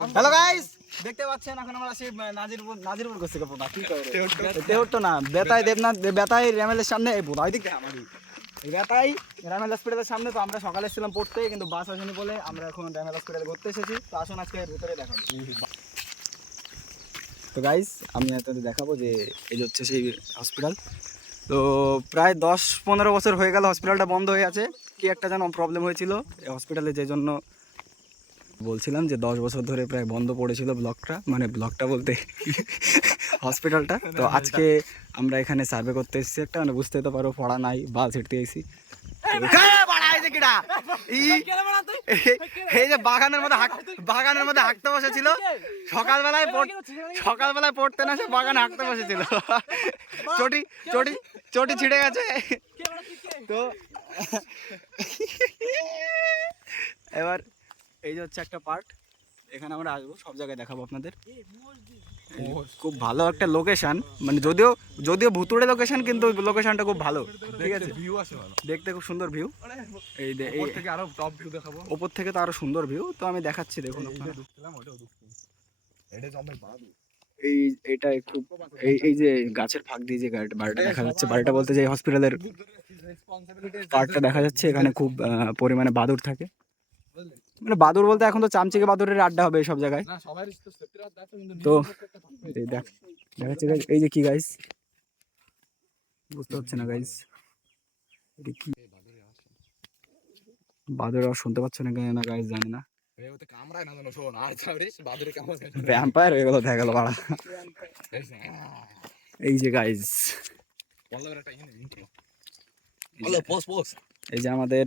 Hello guys, দেখতে পাচ্ছেন এখন আমরা আছি নাজিরপুর করছি না কি করে তেহট্ট না বেতাই দেবনাথ বেতাই রেমেলের সামনে এই বোধ দিক আমাদের এই বেতাই রেমেল হসপিটালের সামনে। তো আমরা সকালে এসেছিলাম পড়তে, কিন্তু বাস আসেনি বলে আমরা এখন রেমেল হসপিটালে ঘুরতে এসেছি। তো আসুন আজকে ভিতরে দেখাবো। তো গাইস আমি আপনাদের দেখাবো যে এই হচ্ছে সেই হসপিটাল। তো প্রায় 10-15 বছর হয়ে গেল হসপিটালটা বন্ধ হয়ে আছে। কি একটা যেন প্রবলেম হয়েছিল এই হসপিটালে, যে জন্য বলছিলাম যে 10 বছর ধরে প্রায় বন্ধ পড়েছিল ব্লকটা, মানে ব্লকটা বলতে হসপিটালটা। তো আজকে আমরা এখানে সার্ভে করতে এসেছি একটা, মানে বুঝতে তো পারো পড়া নাই বাল ছিটতে এসেছি। এই যে বাগানের মধ্যে হাঁটতে বসেছিল সকালবেলায় পড়তে না, সে বাগানে হাঁটতে বসেছিল। চটি চটি চটি ছিঁড়ে গেছে। তো এবার এই যে হচ্ছে একটা পার্ট, এখানে আমরা আসবো, সব জায়গায় দেখাবো আপনাদের। খুব ভালো একটা লোকেশন, মানে যদিও ভুতুড়ে লোকেশন, কিন্তু লোকেশনটা খুব ভালো, ঠিক আছে। দেখতে খুব সুন্দর ভিউ। এই থেকে আরো টপ ভিউ দেখাবো, উপর থেকে তো আরো সুন্দর ভিউ। তো আমি দেখাচ্ছি, দেখুন এইটা খুব এই যে গাছের ফাঁক দিয়ে যে বাড়িটা দেখা যাচ্ছে, বাড়িটা বলতে যে হসপিটালের পার্টটা দেখা যাচ্ছে, এখানে খুব পরিমাণে বাদুড় থাকে। মানে বাদুড় বলতে এখন তো চামচিকে বাদুড়ের আড্ডা হবে সব জায়গায়। তো দেখাচ্ছে এই যে কি গাইস, বুঝতে পারছে না গাইস, বাদুড় আওয়াজ শুনতে পাচ্ছ না কেন না গাইস, জানি না। ভ্যাম্পায়ার হয়ে গেল দেখা গেল বাড়া। এই যে গাইস, এই যে আমাদের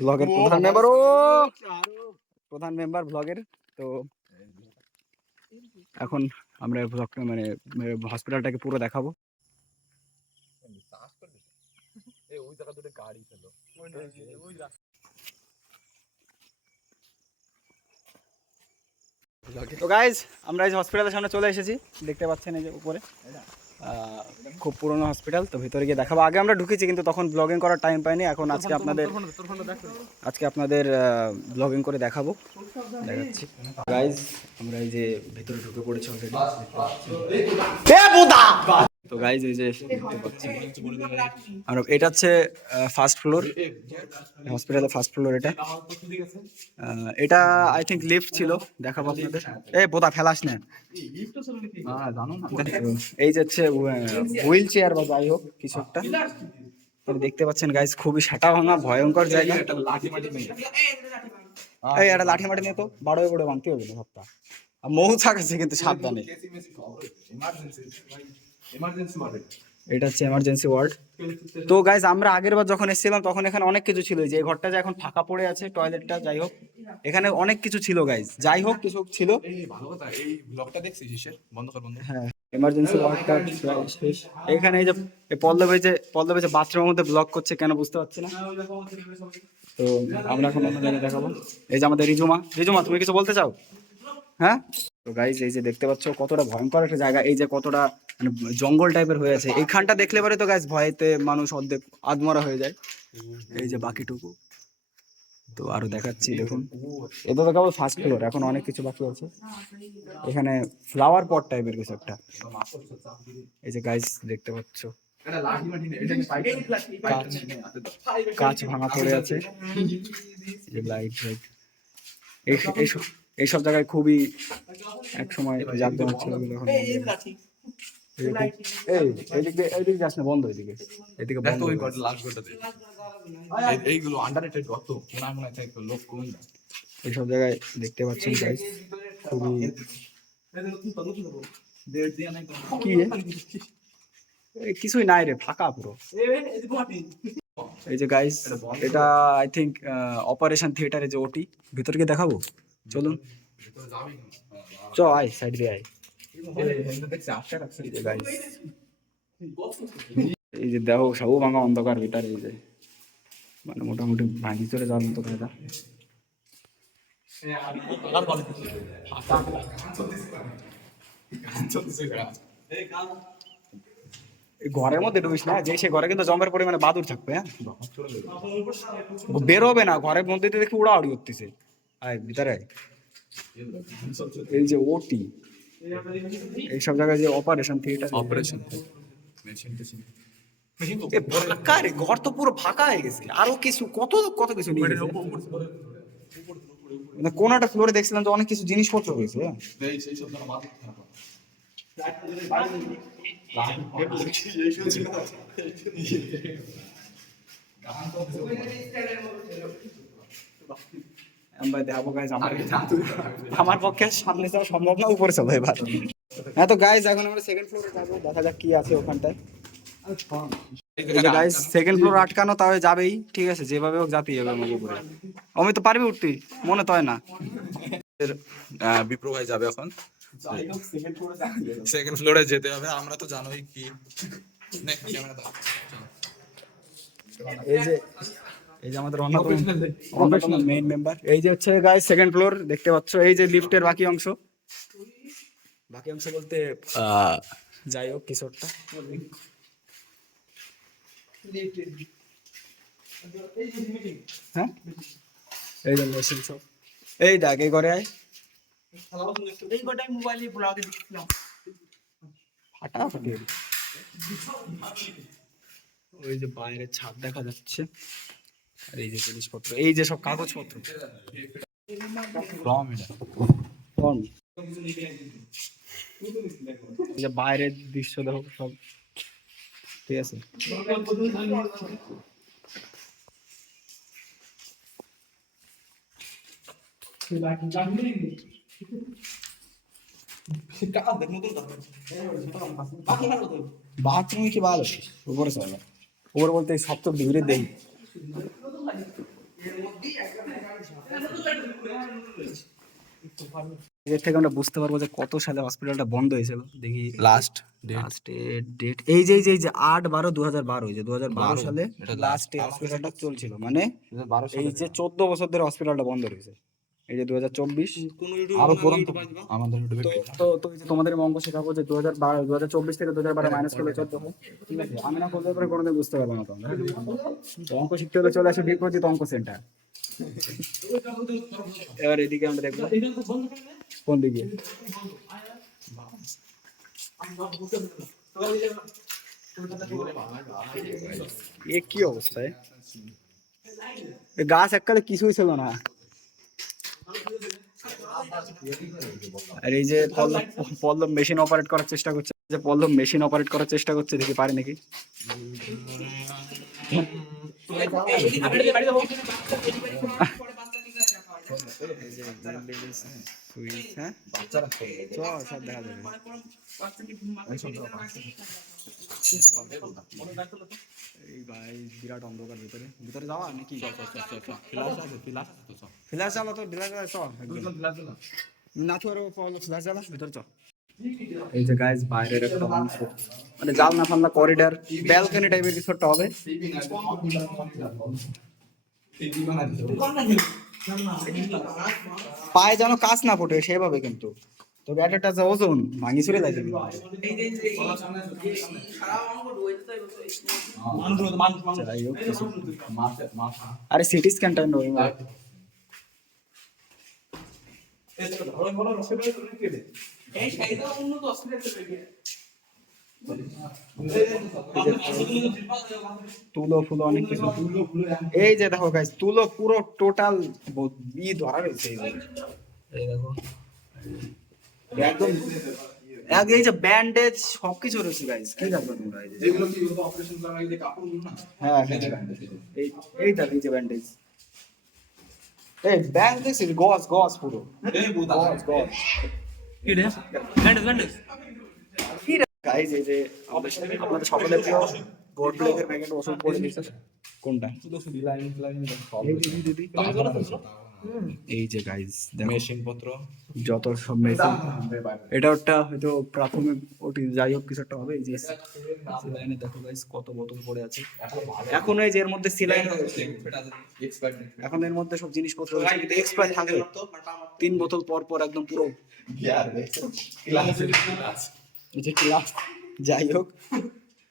ব্লগের প্রধান মেম্বার ব্লগের। তো এখন আমরা ব্লগটা মানে হসপিটালটাকে পুরো দেখাবো। তো গাইজ আমরা এই হসপিটালের সামনে চলে এসেছি, দেখতে পাচ্ছেন এই যে উপরে খুব পুরনো হসপিটাল। তো ভিতরে গিয়ে দেখাবো। আগে আমরা ঢুকেছি কিন্তু তখন ব্লগিং করার টাইম পাইনি। এখন আজকে আপনাদের ব্লগিং করে দেখাবো, দেখাচ্ছি। গাইজ আমরা এই যে ভিতরে ঢুকে পড়েছি অলরেডি। তো গাইজ এই যে দেখতে পাচ্ছি, আর এটা হচ্ছে ফার্স্ট ফ্লোর, হসপিটালের ফার্স্ট ফ্লোর। এটা আই থিঙ্ক লিফট ছিল, দেখাবো আপনাদের। বোতা ফেলাস না, এই যে হচ্ছে হুইল চেয়ার বা যাই হোক কিছু একটা দেখতে পাচ্ছেন গাইজ। খুবই সেটা ভাঙা ভয়ঙ্কর জায়গা। এই একটা লাঠি মাটি নিয়ে তো বারো বড় ভাঙতে হবে না সপ্তাহ। আর মৌচাক আছে কিন্তু সাবধানে। এটা হচ্ছে এমার্জেন্সি ওয়ার্ড। তো গাইজ আমরা আগের বার যখন এসেছিলাম তখন এখানে অনেক কিছু ছিল, যে ঘরটা যে এখন ফাঁকা পড়ে আছে, টয়লেটটা, যাই হোক এখানে অনেক কিছু ছিল গাইজ, যাই হোক কিছু ছিল। হ্যাঁ, এমার্জেন্সি ওয়ার্ডটা শেষ। এখানে এই যে পল্লবে যে বাথরুমের মধ্যে ব্লক করছে কেন বুঝতে পারছি না। তো আমরা এখন অন্য জায়গায় দেখাবো। এই যে আমাদের রিজুমা, তুমি কিছু বলতে চাও? হ্যাঁ, তো গাইজ এই যে দেখতে পাচ্ছ কতটা ভয়ঙ্কর একটা জায়গা, এই যে কতটা মানে জঙ্গল টাইপের হয়ে আছে এইখানটা, দেখলে পরে তো গাইজ ভয়েতে মানুষ অর্ধেক আধমরা হয়ে যায়। এই যে বাকিটুকু তো আরো দেখাচ্ছি, দেখুন এটা দেখাবো ফার্স্ট ফ্লোর, এখন অনেক কিছু বাকি আছে। এখানে ফ্লাওয়ার পট টাইপের কিছু একটা, এই যে গাইজ দেখতে পাচ্ছ কাঁচ ভাঙা পড়ে আছে। লাইট এইসব জায়গায় খুবই এক সময় জাঁকজমক ছিল, এইদিকে যাস না, বন্ধ এদিকে এইগুলো আন্ডাররেটেড কত মনে হয় লোক কম। এইসব জায়গায় দেখতে পাচ্ছেন গাইস, খুবই কিছুই নাই রে, ফাঁকা পুরো। এই যে গাইস এটা আই থিঙ্ক অপারেশন থিয়েটারে যে ওটি, ভিতরকে দেখাবো, চলুন আয় সাইড দিয়ে আয়। এই যে দেখো সবু ভাঙা অন্ধকার ভিতরে, এই যে মানে মোটামুটি ভাঙি চলে যাওয়ার মতো কায়দা। ঘরের মধ্যে ঢুকিস না, যে সে ঘরে কিন্তু জমের পরিমাণে বাদুড় থাকবে। হ্যাঁ, বের হবে না, ঘরের মধ্যে দেখি উড়াউড়ি করতেছে। আয় ভিতরে এই যে ওটি, এইসব জায়গায় যে অপারেশন থিয়েটার, অপারেশন ফাঁকা রে, ঘর তো পুরো ফাঁকা হয়ে গেছে। আরো কিছু কত কত কিছু নিয়ে গেছে। মানে কোন একটা ফ্লোরে দেখছিলাম তো অনেক কিছু জিনিসপত্র রয়েছে। আমরা দেখাবো গাইজ, আমার পক্ষে সামনে যাওয়া সম্ভব না, উপরে চলো এবার। হ্যাঁ তো গাইজ এখন আমরা সেকেন্ড ফ্লোরে যাবো, দেখা যাক কি আছে ওখানটায়। গাইজ সেকেন্ড ফ্লোর আটকানো, তাহলে যাবেই, ঠিক আছে, যেভাবে হোক যাতেই হবে আমাকে উপরে। আমি তো পারবি উঠতে, মনে তো হয় না। বিপ্র ভাই যাবে এখন সেকেন্ড ফ্লোরে যেতে হবে, আমরা তো জানোই কি। এই যে এই যে আমাদের অন্যতম মেইন মেম্বার, এই যে হচ্ছে গাইজ সেকেন্ড ফ্লোর দেখতে পাচ্ছ। এই যে লিফটের বাকি অংশ, বাকি অংশ বলতে যাই হোক কিছু একটা। হ্যাঁ এই যে মেশিন সব, এই ডাক এই ঘরে আয়। এই গোটাই মোবাইলে ব্লগে দেখছিলাম। ফাটাফাটি। ওই যে বাইরের ছাদ দেখা যাচ্ছে, আর এই যে জিনিসপত্র, এই যে সব কাগজপত্র, ফর্ম। এই যে বাইরের দৃশ্য দেখো সব, ঠিক আছে। বাথরুমে কি ভালো, উপরে চলো, উপরে বলতে এই সপ্তম ডিগ্রি দেই। এর থেকে আমরা বুঝতে পারবো যে কত সালে হসপিটালটা বন্ধ হয়েছিল। দেখি লাস্ট ডেট, এই যে 8/12/2012, এই যে 2012 সালে লাস্ট হসপিটালটা চলছিল, মানে এই যে 14 বছর ধরে হসপিটালটা বন্ধ রয়েছে। এই যে 2024, আরো পুরনো আমাদের তো এই যে তোমাদের অঙ্ক শেখাবো যে 2024 থেকে 2012 মাইনাস করলে 14 হয়, ঠিক আছে। আমি না করলে পরে কোনোদিন বুঝতে পারবো না তোমরা। তো অঙ্ক শিখতে হলে চলে আসো বিপ্রজিৎ অঙ্ক সেন্টার। এবার এদিকে আমরা দেখবো কোন দিকে। এ কি অবস্থায়, গাছ এককালে কিছুই ছিল না। আর এই যে পল্লব মেশিন অপারেট করার চেষ্টা করছে, যে পল্লব মেশিন অপারেট করার চেষ্টা করছে, দেখি পারে নাকি। সব দেখা যাবে। এই ভাই বিরাট অন্ধকার, ভিতরে ভিতরে যাওয়া নাকি? ফ্ল্যাশ চালা তো, না তো আরো ফ্ল্যাশ চালা, ভিতরে চ। এই যে গাইজ বাইরের একটা অংশ, মানে জালনা ফালনা করিডর ব্যালকনি টাইপের কিছু একটা হবে। পায়ে যেন কাজ না ফোটে সেভাবে, কিন্তু তো ব্যাটারটা যে ওজন ভাঙি চুরে যায়। আরে সিটি স্ক্যানটা নয়, তুলো ফুলো অনেক কিছু। এই যে দেখো গাইস, তুলো পুরো টোটাল ধরা রয়েছে। এই দেখো একদম এই যে ব্যান্ডেজ সবকিছু রয়েছে গাইস, কি দেখো তোমরা? এই যে অপারেশন করার আগে কাপড় না, হ্যাঁ এই এই দেখো এই যে ব্যান্ডেজ, এই ব্যান্ডেজ গজ পুরো গজ কি রে ব্যান্ডেজ গাইস। এই যে আপনাদের সকলের প্রিয় গোল্ড প্লেগের প্যাকেট ওষুধ পড়ে দিয়েছে। কোনটা? এই যে গাইস মেশিন পত্র যত সব মেশিন, এটা ওটা হয়তো প্রাথমিক ওটি যাই হোক কিছু একটা হবে। এই যে সিলাইনে দেখো গাইস কত বোতল পড়ে আছে। এখন এই যে এর মধ্যে সিলাইন, এখন এর মধ্যে সব জিনিসপত্র কিন্তু এক্সপায়ার থাকে 3 বোতল পর পর একদম পুরো। যাই হোক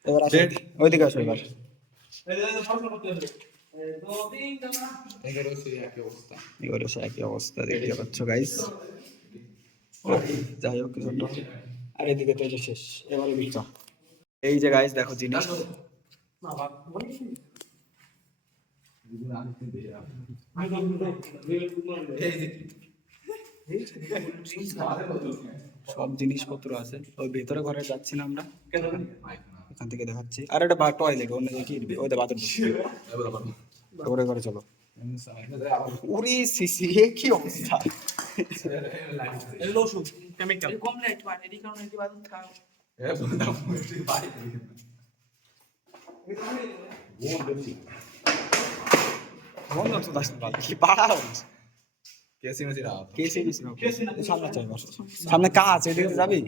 এবার আসো ওইদিকে আসো। এবার এবারে একই অবস্থা দেখতে পাচ্ছ গাইস। যাই হোক কিছু একটা। আর এদিকে তো এই যে শেষ, এবারে বিচা। এই যে গাইস দেখো জিনিস, সব জিনিসপত্র আছে। ওই ভেতরে ঘরে যাচ্ছি না আমরা, এখান থেকে দেখাচ্ছি। আর এটা টয়লেট, অন্য কি ওই তো বাথরুম। ঘরে ঘরে চলো। উরি সিসি এ কি অবস্থা। কেমিক্যাল কম লাইট পান এডি কারণে এডি বাদ খাও বন্ধ তো দাস কি পাড়া কেসি মেসি রাও সামনে চাই বস, সামনে কাজ, এদিকে যাবি।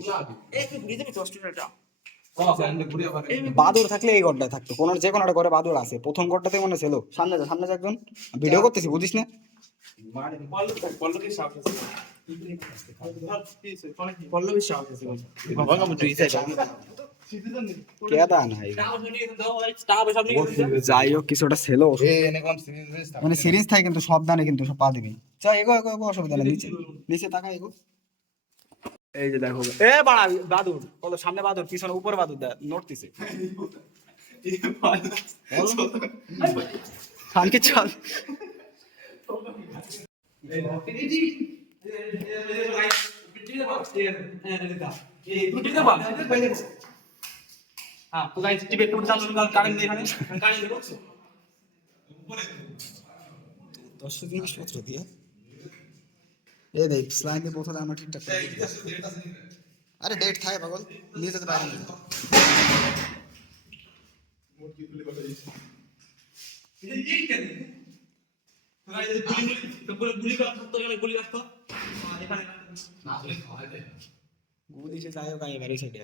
এই কি ঘুরে যাবে তো অস্ট্রেলিয়াটা বাদুর থাকলে এই ঘরটায় থাকতো, কোন যে কোনো একটা ঘরে বাদুর আছে। প্রথম ঘরটাতে মনে ছিল। সামনে যা, সামনে যা, একজন ভিডিও করতেছি বুঝিস না। পল্লবী সাপ আছে পল্লবী সাপ আছে বাবা কাম তুই সাইড কেদা নাই। যাই হোক কিছুটা ছিল, মানে সিরিজ থাকে কিন্তু সাবধানে কিন্তু সব পা দিবি। চা এগো এগো এগো, অসুবিধা নেই। নিচে নিচে তাকা এগো। এই যে দেখো এ বাড়া বাদুর, বলো সামনে বাদুর, পিছনে উপরে বাদুর নড়তিছে। খানকে চল। হ্যাঁ তো গাইস টিপে একটু চালু কারেন্ট দিয়ে এখানে কারেন্ট দেবো দর্শক জিনিসপত্র দিয়ে এ দেখ স্লাইড দিয়ে বোতলে আমরা ঠিকঠাক করে দিই। আরে ডেট থাকে পাগল, নিয়ে যেতে পারি না। গুলি সে যাই হোক এবারে সাইডে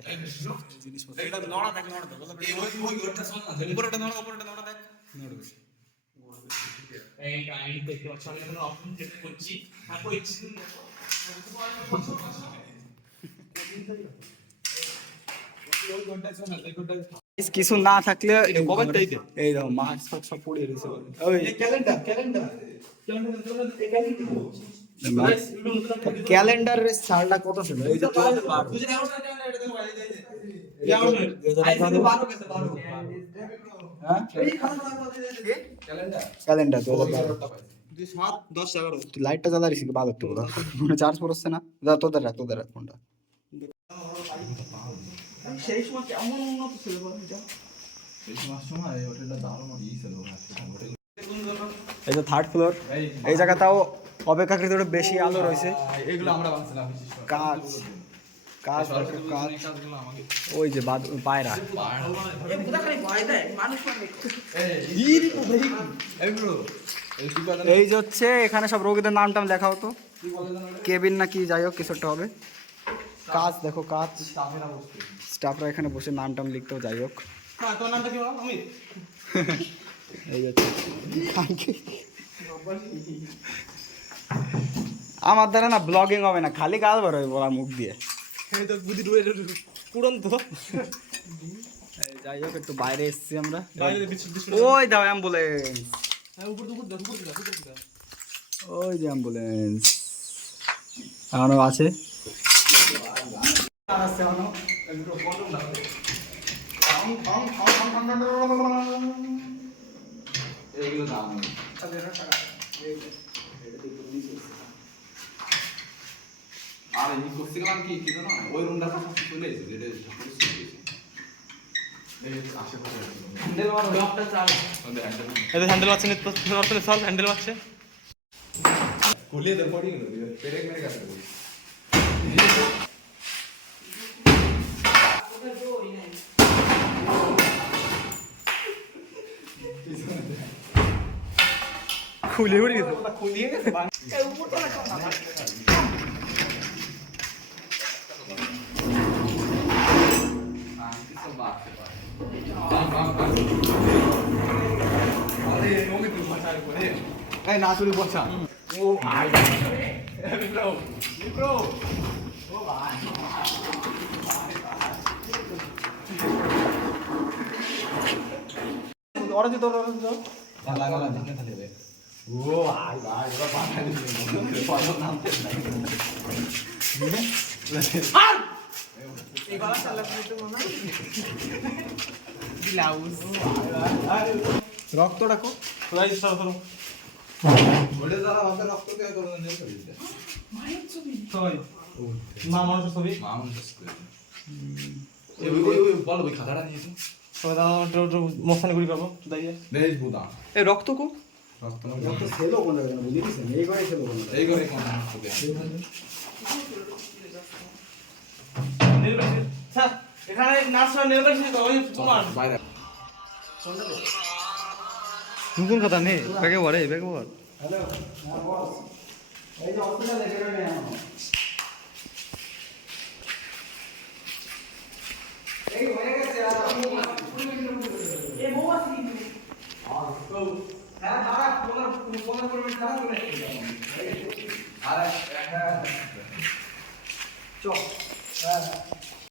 জিনিসপত্র এটা নড়া দেখ, নড়া দেখ বলো উপরটা নড়া, উপরটা নড়া দেখ, নড়বে। এই কাহিনী দেখতে পাচ্ছ আমি এখন অপশন চেক করছি তারপর ইচ্ছা কিছু না থাকলে এই দেখো মাস্ক ফাস্ক সব পড়ে রয়েছে। ওই ক্যালেন্ডারের সালটা কত ছিল? এই যে 2012 ক্যালেন্ডার 2012 লাইটটা জ্বালা রেখেছি বাদ একটু বলা মানে চার্জ পড়ছে না। যা তোদের রাখ ফোনটা। সেই সময় কেমন উন্নত ছিল বল এটা এই যে থার্ড ফ্লোর, এই জায়গাটাও অপেক্ষাকৃত একটু বেশি আলো রয়েছে। এগুলো আমরা বানাচ্ছিলাম কাজ কাজ কাজ, ওই যে পায়রা। এই যে হচ্ছে এখানে সব রোগীদের নাম টাম লেখা হতো, কেবিন না কি যাই হোক কিছু একটা হবে। কাজ দেখো কাজ, স্টাফরা এখানে বসে নাম টাম লিখতেও যাই হোক। এই হচ্ছে আমার দ্বারা না ব্লগিং হবে না, খালি কাজ বার হবে বলা মুখ দিয়ে। যাই হোক একটু বাইরে এসছি আমরা। ওই দাও অ্যাম্বুলেন্স, ওই যে অ্যাম্বুলেন্স এখনো আছে। এইগুলো দাম আর এই করছিলাম কি কি জানো, ওই রুমটা তো চলে এসেছে যেটা এই আশেপাশে হ্যান্ডেল মারো লকটা চাল এটা হ্যান্ডেল মারছে নিত নরসলে সল হ্যান্ডেল মারছে খুলিয়ে দে পড়ি গেল পেরেক মেরে গেছে। খুলে উড়ে গেছে খুলিয়ে গেছে এই উপরটা না এই না চুরি বসা ও ভাই ব্রো ও ভাই ওরা যে তোর লাগা লাগা দেখে তাহলে রে ও ভাই ভাই ওরা পাঠাই দিল নাম রক্তটা কো তোরাই সরো সরো ওটা যারা আমাদের রক্ত দিয়ে করে নিয়ে চলে যেতে সবাই মা মানুষের ছবি মানুষ ওই বল ওই খাতাটা নিয়েছো সবাই দাদা মস্তানি করি পাবো দাঁড়িয়ে দেশ বুদা এই রক্ত কো রক্ত রক্ত খেলো কোন জায়গায় বুঝিস এই করে খেলো কোন এই করে কোন রক্ত দিয়ে স্যার এখানে নার্স নেলবাসী তো ওই তোমার বাইরে কোন কথা নেই ব্যাগে পড়ে ব্যাগে পড় হ্যালো হ্যাঁ বস এই যে হসপিটালে বের হয়ে নাও এই হয়ে গেছে আর এই মৌমাছি হ্যাঁ দাঁড়া কোন করবে দাঁড়া করে আরে চল হ্যাঁ